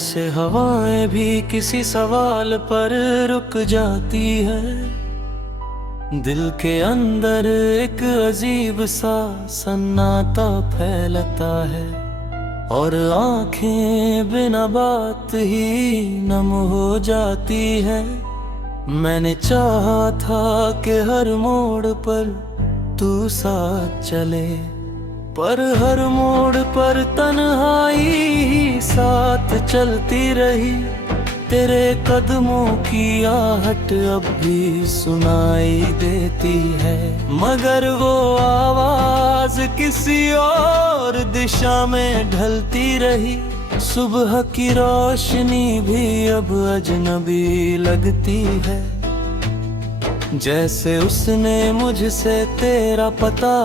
जैसे हवाएं भी किसी सवाल पर रुक जाती है, दिल के अंदर एक अजीब सा सन्नाटा फैलता है और आंखें बिना बात ही नम हो जाती है। मैंने चाहा था कि हर मोड़ पर तू साथ चले, पर हर मोड़ पर तन्हाई ही साथ चलती रही। तेरे कदमों की आहट अब भी सुनाई देती है, मगर वो आवाज किसी और दिशा में ढलती रही। सुबह की रोशनी भी अब अजनबी लगती है, जैसे उसने मुझसे तेरा पता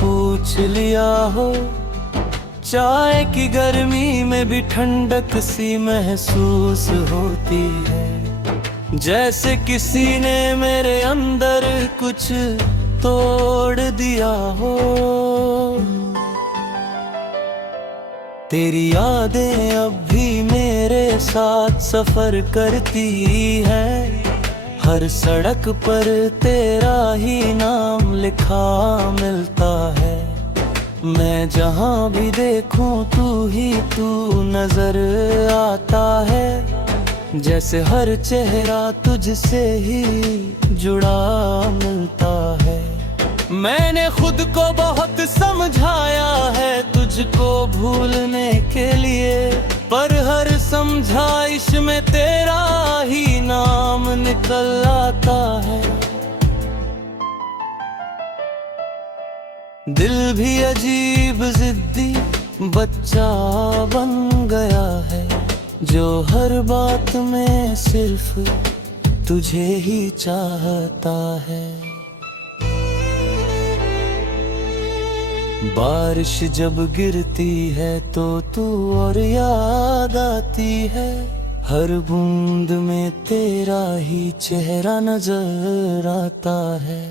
पूछ लिया हो। चाय की गर्मी में भी ठंडक सी महसूस होती है, जैसे किसी ने मेरे अंदर कुछ तोड़ दिया हो। तेरी यादें अब भी मेरे साथ सफर करती है, हर सड़क पर तेरा ही नाम लिखा मिलता है। मैं जहाँ भी देखूं तू ही तू नजर आता है, जैसे हर चेहरा तुझसे ही जुड़ा मिलता है। मैंने खुद को बहुत समझाया है तुझको भूलने के लिए, पर हर समझाइश में तेरा ही नाम निकल आता है। दिल भी अजीब जिद्दी बच्चा बन गया है, जो हर बात में सिर्फ तुझे ही चाहता है। बारिश जब गिरती है तो तू और याद आती है, हर बूंद में तेरा ही चेहरा नजर आता है।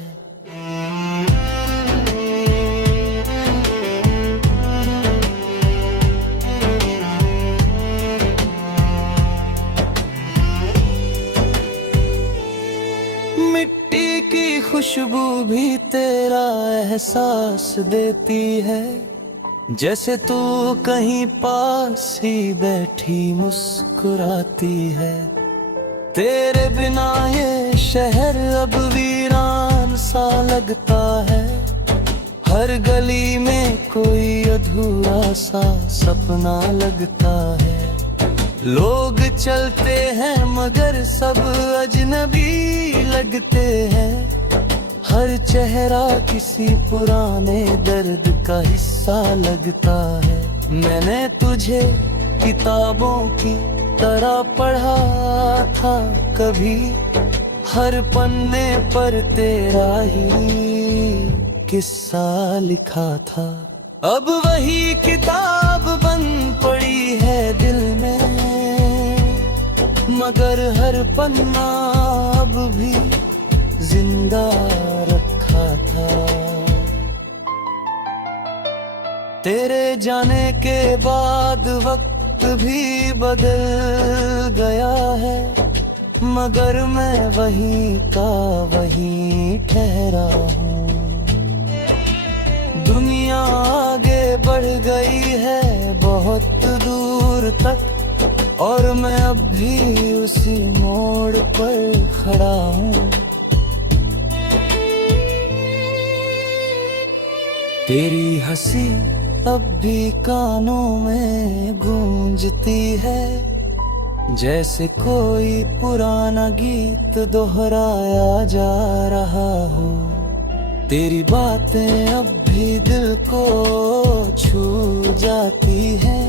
मिट्टी की खुशबू भी तेरा एहसास देती है, जैसे तू कहीं पास ही बैठी मुस्कुराती है। तेरे बिना ये शहर अब वीरान सा लगता है, हर गली में कोई अधूरा सा सपना लगता है। लोग चलते हैं मगर सब अजनबी लगते हैं, हर चेहरा किसी पुराने दर्द का हिस्सा लगता है। मैंने तुझे किताबों की तरह पढ़ा था कभी, हर पन्ने पर तेरा ही किस्सा लिखा था। अब वही किताब बंद पड़ी है दिल में, मगर हर पन्ना अब भी जिंदा रखा था। तेरे जाने के बाद वक्त भी बदल गया है, मगर मैं वहीं का वहीं ठहरा हूँ। दुनिया आगे बढ़ गई है बहुत दूर तक, और मैं अब भी उसी मोड़ पर खड़ा हूँ। तेरी हंसी अब भी कानों में गूंजती है, जैसे कोई पुराना गीत दोहराया जा रहा हो। तेरी बातें अब भी दिल को छू जाती है,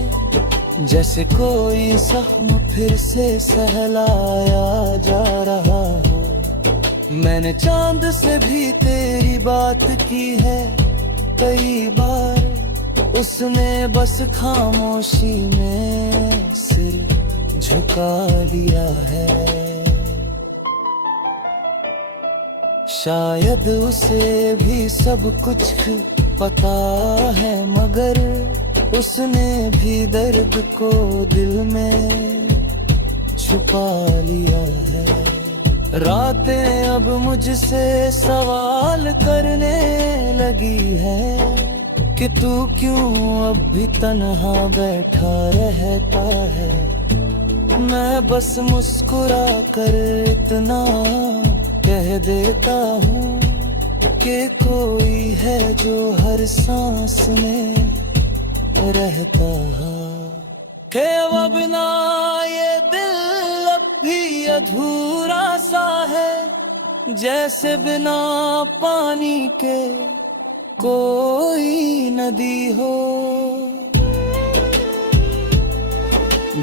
जैसे कोई जख्म फिर से सहलाया जा रहा हो। मैंने चांद से भी तेरी बात की है कई बार, उसने बस खामोशी में सिर झुका लिया है। शायद उसे भी सब कुछ पता है, मगर उसने भी दर्द को दिल में छुपा लिया है। रातें अब मुझसे सवाल करने लगी है कि तू क्यों अब भी तन्हा बैठा रहता है। मैं बस मुस्कुरा कर इतना कह देता हूँ कि कोई है जो हर सांस में रहता है। के अब ना ये दिल अब भी अधूरा सा है, जैसे बिना पानी के कोई नदी हो।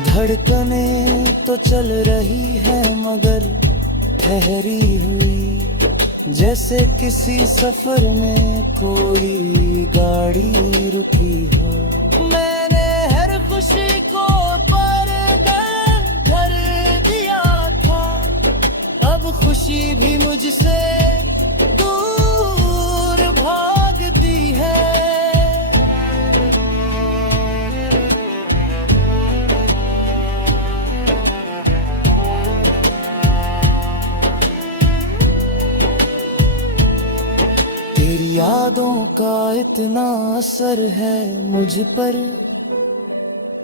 धड़कने तो चल रही है मगर ठहरी हुई, जैसे किसी सफर में कोई गाड़ी रुकी हो। मैंने हर खुशी को पर्दा कर दिया था, अब खुशी भी मुझसे दूर भागती है। तेरी यादों का इतना असर है मुझ पर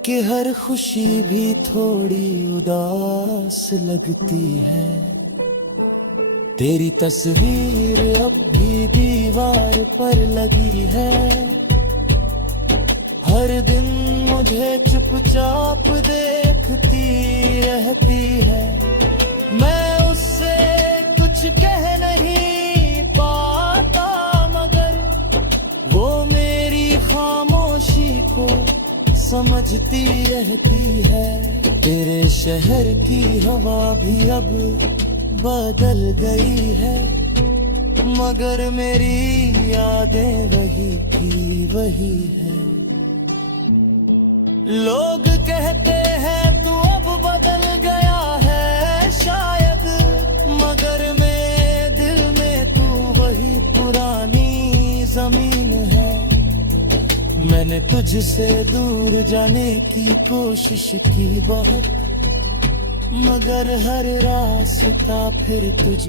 कि हर खुशी भी थोड़ी उदास लगती है। तेरी तस्वीर अब भी दीवार पर लगी है, हर दिन मुझे चुपचाप देखती रहती है। मैं उससे कुछ कह नहीं पाता मगर वो मेरी खामोशी को समझती रहती है। तेरे शहर की हवा भी अब बदल गई है, मगर मेरी यादें वही की वही है। लोग कहते हैं तू अब बदल गया है शायद, मगर मेरे दिल में तू वही पुरानी जमीन है। मैंने तुझसे दूर जाने की कोशिश की बहुत, मगर हर रास्ता फिर तुझ।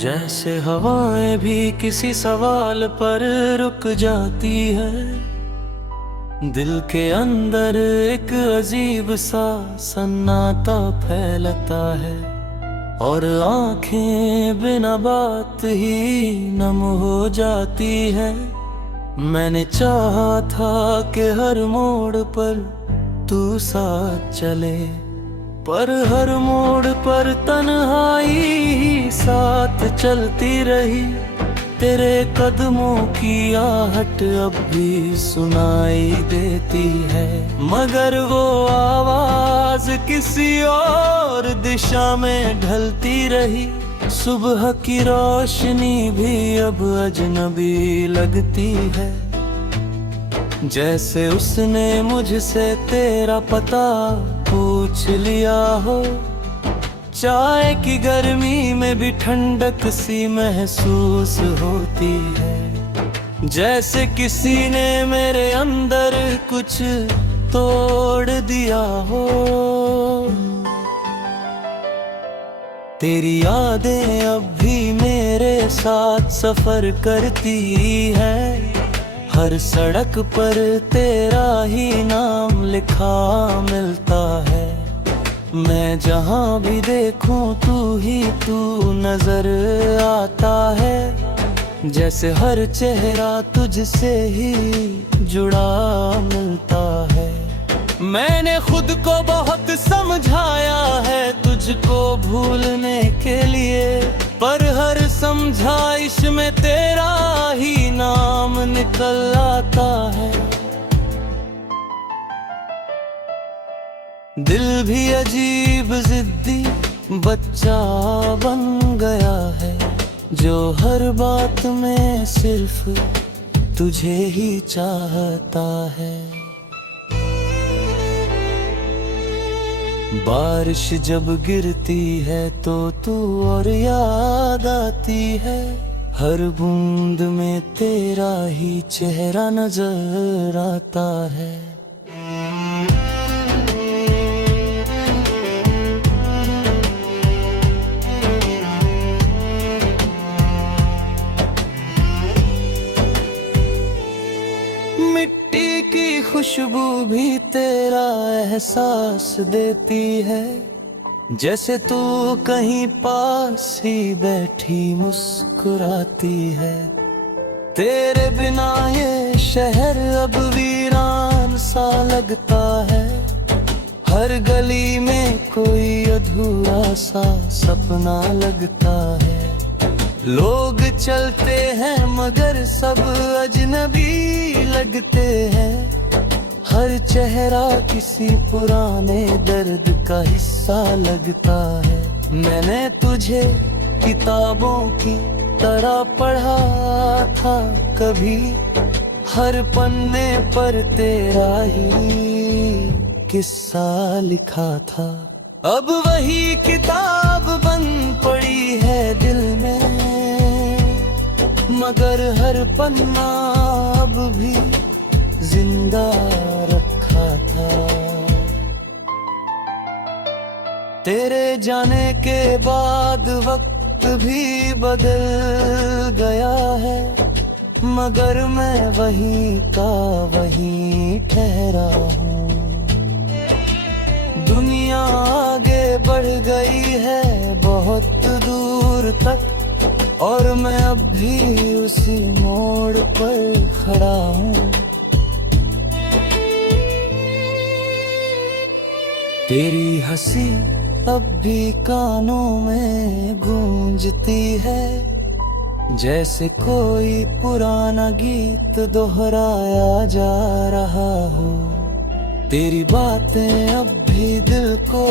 जैसे हवाएं भी किसी सवाल पर रुक जाती है, दिल के अंदर एक अजीब सा सन्नाटा फैलता है और आंखें बिना बात ही नम हो जाती है। मैंने चाहा था कि हर मोड़ पर तू साथ चले, पर हर मोड़ पर तन्हाई ही साथ चलती रही। तेरे कदमों की आहट अब भी सुनाई देती है, मगर वो आवाज किसी और दिशा में ढलती रही। सुबह की रोशनी भी अब अजनबी लगती है, जैसे उसने मुझसे तेरा पता पूछ लिया हो। चाय की गर्मी में भी ठंडक सी महसूस होती है, जैसे किसी ने मेरे अंदर कुछ तोड़ दिया हो। तेरी यादें अब भी मेरे साथ सफर करती है, हर सड़क पर तेरा ही नाम लिखा मिलता है। मैं जहाँ भी देखूं तू ही तू नजर आता है, जैसे हर चेहरा तुझसे ही जुड़ा मिलता है। मैंने खुद को बहुत समझाया है तुझको भूलने के लिए, पर हर समझाइश में तेरा ही नाम निकल आता है। दिल भी अजीब जिद्दी बच्चा बन गया है, जो हर बात में सिर्फ तुझे ही चाहता है। बारिश जब गिरती है तो तू और याद आती है। हर बूंद में तेरा ही चेहरा नजर आता है। मिट्टी की खुशबू भी तेरा एहसास देती है। जैसे तू कहीं पास ही बैठी मुस्कुराती है। तेरे बिना ये शहर अब वीरान सा लगता है। हर गली में कोई अधूरा सा सपना लगता है। लोग चलते हैं मगर सब अजनबी लगते हैं। हर चेहरा किसी पुराने दर्द का हिस्सा लगता है। मैंने तुझे किताबों की तरह पढ़ा था कभी। हर पन्ने पर तेरा ही किस्सा लिखा था। अब वही किताब बंद पड़ी है दिल में, मगर हर पन्ना अब भी जिंदा रखा था। तेरे जाने के बाद वक्त भी बदल गया है, मगर मैं वहीं का वहीं ठहरा हूँ। दुनिया आगे बढ़ गई है बहुत दूर तक, और मैं अब भी उसी मोड़ पर खड़ा हूँ। तेरी हंसी अब भी कानों में गूंजती है, जैसे कोई पुराना गीत दोहराया जा रहा हो। तेरी बातें अब भी दिल को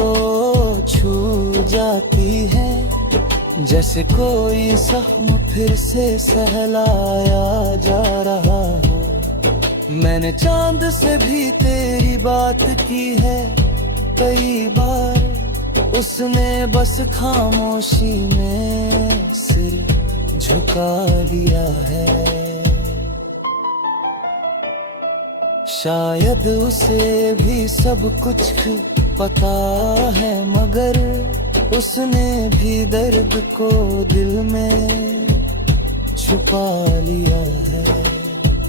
छू जाती है, जैसे कोई जख्म फिर से सहलाया जा रहा हो। मैंने चांद से भी तेरी बात की है कई बार, उसने बस खामोशी में सिर झुका लिया है। शायद उसे भी सब कुछ पता है, मगर उसने भी दर्द को दिल में छुपा लिया है।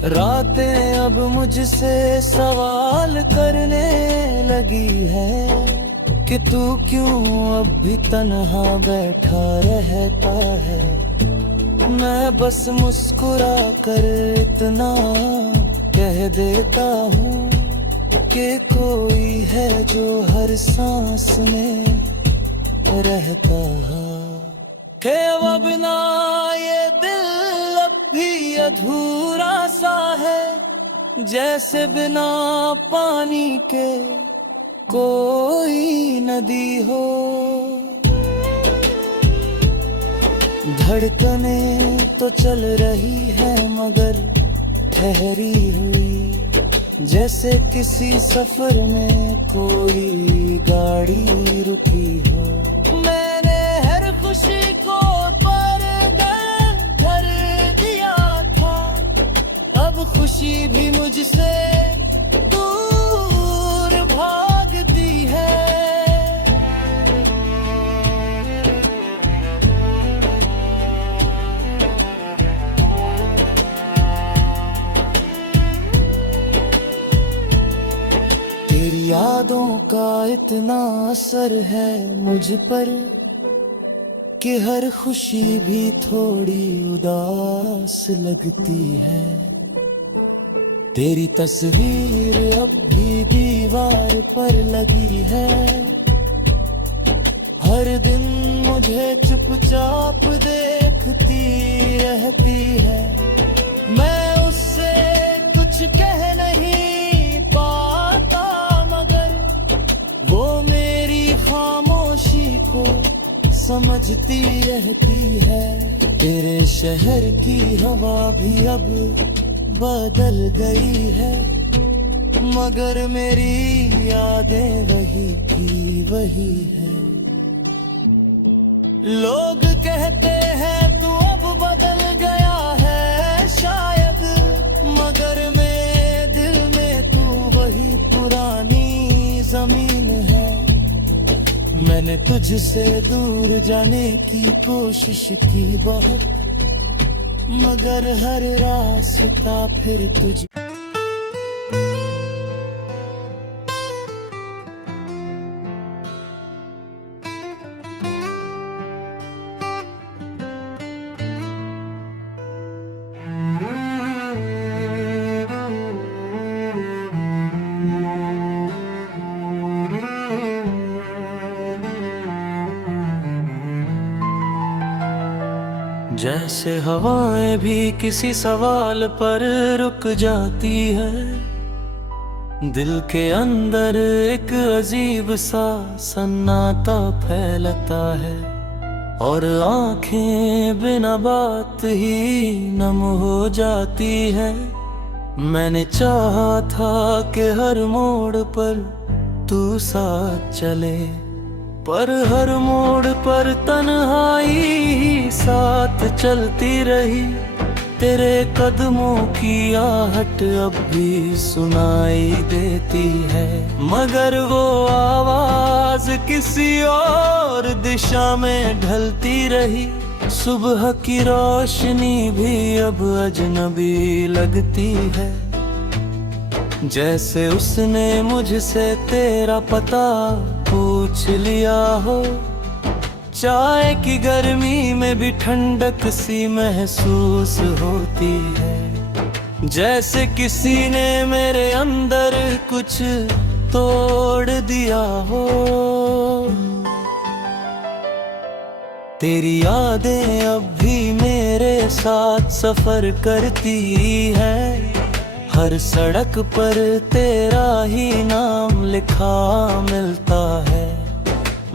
रातें अब मुझसे सवाल करने लगी है कि तू क्यों अब भी तन्हा बैठा रहता है। मैं बस मुस्कुरा कर इतना कह देता हूँ कि कोई है जो हर सांस में रहता है। के वो बिना ये दिल अब भी अधूरा सा है, जैसे बिना पानी के कोई नदी हो। धड़कने तो चल रही है मगर ठहरी हुई, जैसे किसी सफर में कोई गाड़ी रुकी हो। मैंने हर खुशी को पर्दा कर दिया था, अब खुशी भी मुझसे दूर भागती है। तेरी यादों का इतना असर है मुझ पर कि हर खुशी भी थोड़ी उदास लगती है। तेरी तस्वीर अब भी दीवार पर लगी है, हर दिन मुझे चुपचाप देखती रहती है। मैं उससे कुछ कह नहीं पाता, मगर वो मेरी खामोशी को समझती रहती है। तेरे शहर की हवा भी अब बदल गई है, मगर मेरी यादें वही की वही है। लोग कहते हैं तू अब बदल गया है शायद, मगर मेरे दिल में तू वही पुरानी जमीन है। मैंने तुझसे दूर जाने की कोशिश की बहुत, मगर हर रास्ता फिर तुझ। जैसे हवाएं भी किसी सवाल पर रुक जाती है, दिल के अंदर एक अजीब सा सन्नाटा फैलता है, और आंखें बिना बात ही नम हो जाती है। मैंने चाहा था कि हर मोड़ पर तू साथ चले, पर हर मोड़ पर तन्हाई ही साथ चलती रही। तेरे कदमों की आहट अब भी सुनाई देती है, मगर वो आवाज किसी और दिशा में ढलती रही। सुबह की रोशनी भी अब अजनबी लगती है, जैसे उसने मुझसे तेरा पता पूछ लिया हो। चाय की गर्मी में भी ठंडक सी महसूस होती है, जैसे किसी ने मेरे अंदर कुछ तोड़ दिया हो। तेरी यादें अब भी मेरे साथ सफर करती है, हर सड़क पर तेरा ही नाम लिखा मिलता है।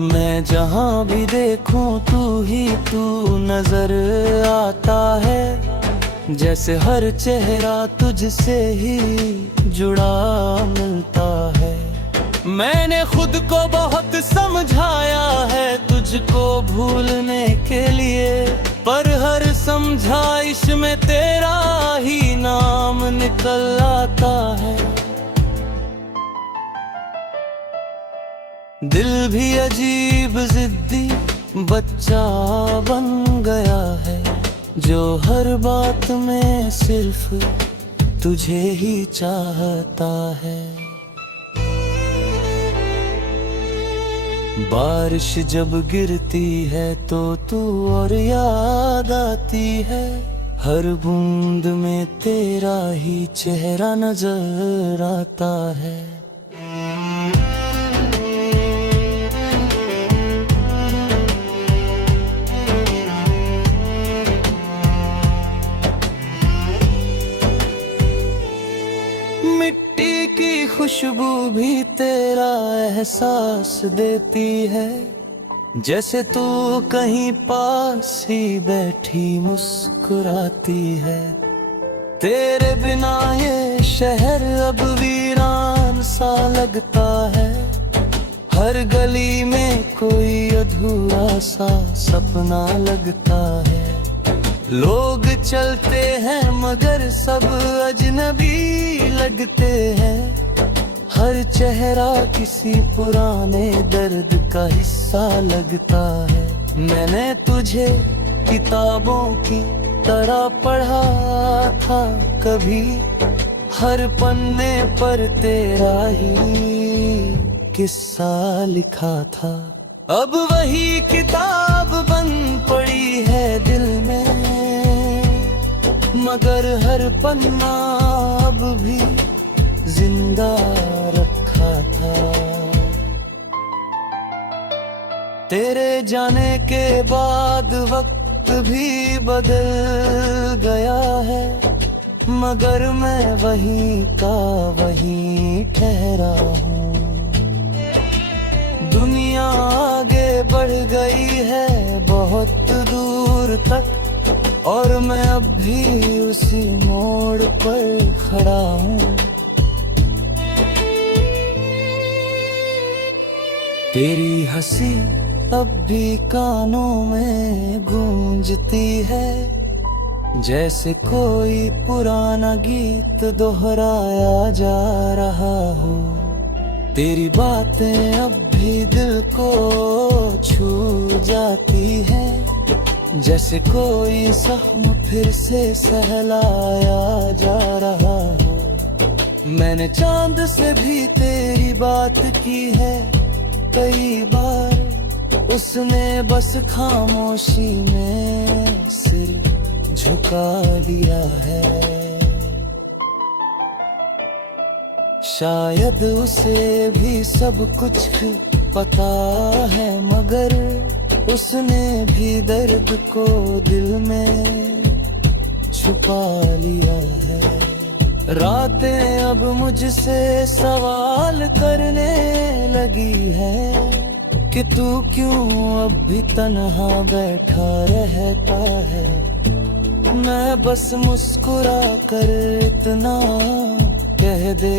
मैं जहाँ भी देखूं तू ही तू नजर आता है, जैसे हर चेहरा तुझसे ही जुड़ा मिलता है। मैंने खुद को बहुत समझाया है तुझको भूलने के लिए, पर हर समझाइश में तेरा ही नाम निकल आता है। दिल भी अजीब जिद्दी बच्चा बन गया है, जो हर बात में सिर्फ तुझे ही चाहता है। बारिश जब गिरती है तो तू और याद आती है, हर बूंद में तेरा ही चेहरा नजर आता है। मिट्टी की खुशबू भी तेरा एहसास देती है, जैसे तू कहीं पास ही बैठी मुस्कुराती है। तेरे बिना ये शहर अब वीरान सा लगता है, हर गली में कोई अधूरा सा सपना लगता है। लोग चलते हैं मगर सब अजनबी लगते हैं, हर चेहरा किसी पुराने दर्द का हिस्सा लगता है। मैंने तुझे किताबों की तरह पढ़ा था कभी, हर पन्ने पर तेरा ही किस्सा लिखा था। अब वही किताब बंद पड़ी है दिल में, मगर हर पन्ना अब भी जिंदा रखा था। तेरे जाने के बाद वक्त भी बदल गया है, मगर मैं वहीं का वहीं ठहरा हूँ। दुनिया आगे बढ़ गई है बहुत दूर तक, और मैं अब भी उसी मोड़ पर खड़ा हूँ। तेरी हंसी अब भी कानों में गूंजती है, जैसे कोई पुराना गीत दोहराया जा रहा हो। तेरी बातें अब भी दिल को छू जाती है, जैसे कोई जख्म फिर से सहलाया जा रहा हो। मैंने चांद से भी तेरी बात की है कई बार, उसने बस खामोशी में सिर झुका लिया है। शायद उसे भी सब कुछ पता है, मगर उसने भी दर्द को दिल में छुपा लिया है। रातें अब मुझसे सवाल करने लगी है कि तू क्यों अब भी तन्हा बैठा रहता है। मैं बस मुस्कुरा कर इतना कह दे